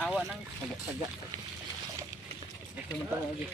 Awa nang saga-saga. Ito mo tayo lagi.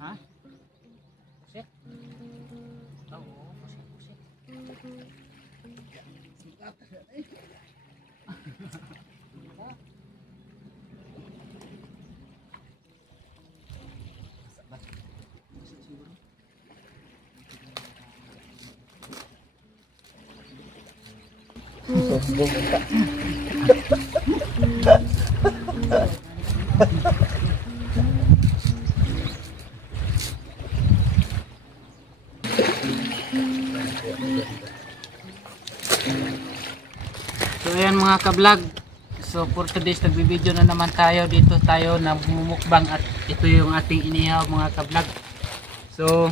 Ha? Pusit? Oo, pusit. So ayan mga ka-vlog, so for today's nagbibideo na naman tayo. Dito tayo na bumukbang at ito yung ating inihaw mga ka-vlog. So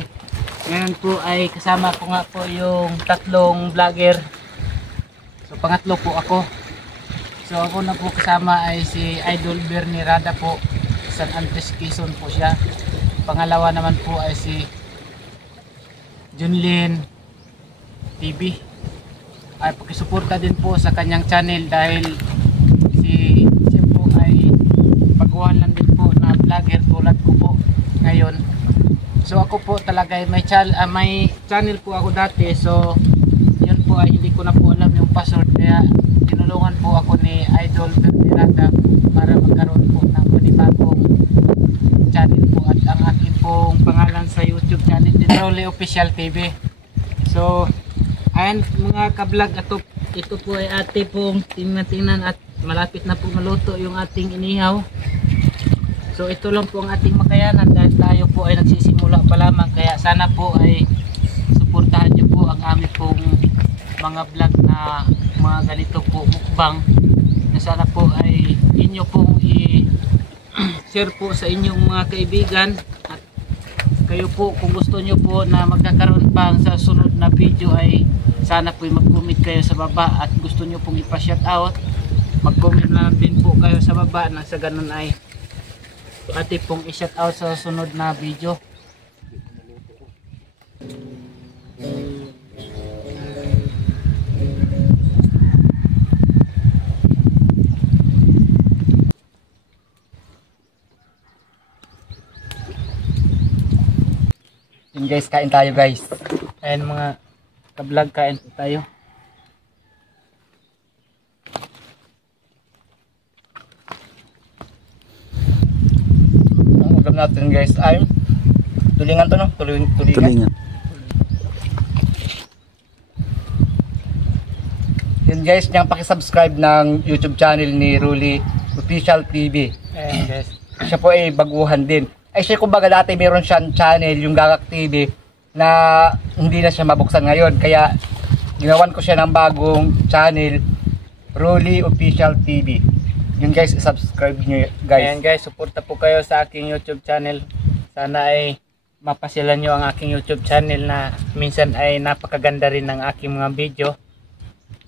ngayon po ay kasama ko nga po yung tatlong vlogger. So pangatlo po ako. So ako na po kasama ay si Idol Bernie Rada po, San Andres Quezon po siya. Pangalawa naman po ay si Junlin TV. Ay pakisuporta din po sa kanyang channel dahil siya po ay baguhan lang din po na vlogger tulad ko po ngayon. So ako po talaga ay may channel po ako dati, so yun po ay hindi ko na po alam yung password, kaya tinulungan po ako ni Idol Ferdinanda para magkaroon po ng panibagong channel po, at ang aking pong pangalan sa YouTube channel din Rolly Official TV. So ayan mga ka-vlog, ito po ay ate pong tingnan at malapit na po maluto yung ating inihaw. So ito lang po ang ating makayanan dahil tayo po ay nagsisimula pa lamang, kaya sana po ay suportahan nyo po ang aming pong mga vlog na mga ganito po mukbang, na sana po ay inyo pong i-share po sa inyong mga kaibigan, at kayo po kung gusto nyo po na magkakaroon pang sa sunod na video ay sana po mag-comment kayo sa baba, at gusto nyo pong ipa-shoutout mag-comment na din po kayo sa baba, na sa ganun ay ate pong i-shoutout sa sunod na video. Yun guys, kain tayo guys. Ayan mga ka-vlog, kain tayo. Ang ulam natin guys ay tulingan to, no? Tulingan. Yun guys, niyang pakisubscribe ng YouTube channel ni Rolly Official TV. Ayan guys. Siya po ay baguhan din. Ay siya kumbaga dati meron siyang channel, yung Gagak TV, na hindi na siya mabuksan ngayon. Kaya ginawan ko siya ng bagong channel, Rolly Official TV. Yun guys, subscribe nyo guys. Ayan guys, suporta po kayo sa aking YouTube channel. Sana ay mapasyalan nyo ang aking YouTube channel na minsan ay napakaganda rin ng aking mga video.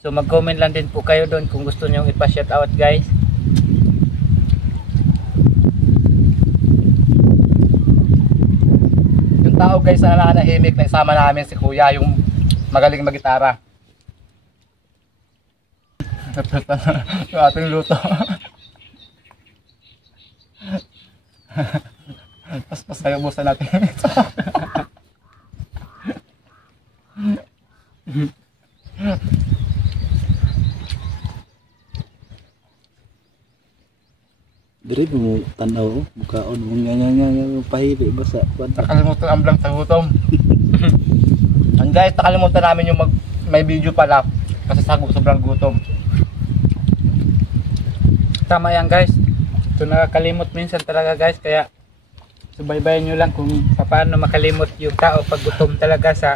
So mag-comment lang din po kayo doon kung gusto nyo ipa-shoutout guys. Yung tao guys na nanahimik na isama namin si Kuya, yung magaling mag-gitara. Yung ating luto. Pas kayo, busan natin ito. Diri mo tanaw bukaon mo nga pahili basa kwanta. Nakalimutan ang blank sa gutom. And guys, nakalimutan namin yung may video pala kasi sobrang gutom. Tama yan guys. So nakakalimot minsan talaga guys, kaya subaybayan nyo lang kung paano makalimot yung tao pag gutom talaga sa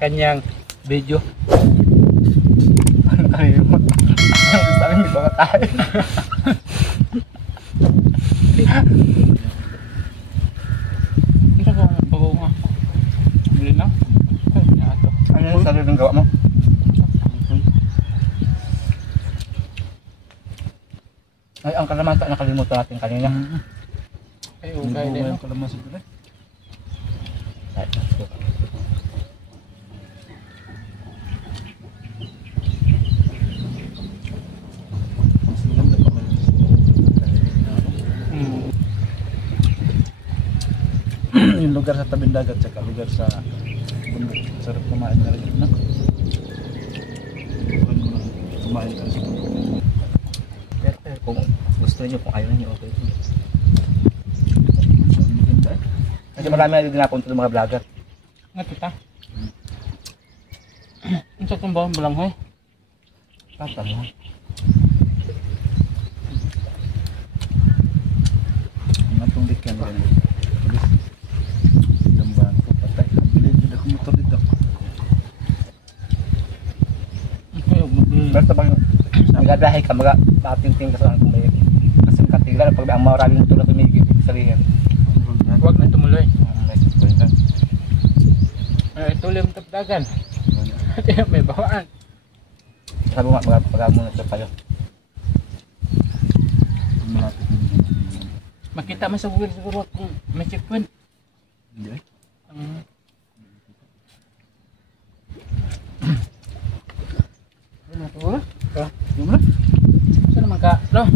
kanyang video. Nakalimutan. Gusto namin may mga tayo. Ito ko ang bago nga. Bili na? Ay, ito. Ano yung sarili ng gawa mo? Ay, ang kalamansa nakalimutan natin kanina. Ay, okay din. No? Kalamansi dili. Ay, let's go. Yung lugar sa tabing dagat saka lugar sa bundok sarap kumain na rin na. Kumain ka sa bundok. Pero kung gusto niyo, kung ayaw niyo, okay. Maganda eh. Kasi marami na din napunta ng mga vlogger. Nga kita. Ang sa tumbang balanghoy. Tatang mo. Matong dikan gan. Damban ko patay. Bili dito ko motor dito. Ay, magbil. Basta pag nagabiyahe ka, matinting ka sa kung may kasing katigan, pag ang maraming motor na tumigil, ibig sabihin. Huwag na tumuloy. May sitpoint ka. Ay, tuloy mo tapdagan. May bawaan. Sabi mo, pag-amo na siya pala. Malapit na. Makita mo sa Google siguro kung may checkpoint. Hindi. Ano na siguro? Yung na. Saan naman ka? No?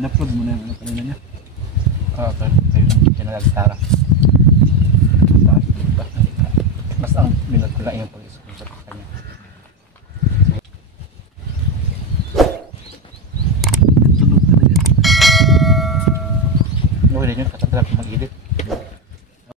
Napload mo na yung ano kanina niya. Oo, pero siya na nagtara. Mas ang binod ko lang yung pag-screenshot sa kanya. Tunog talaga. Nawala yun, katatala ko mag-edit.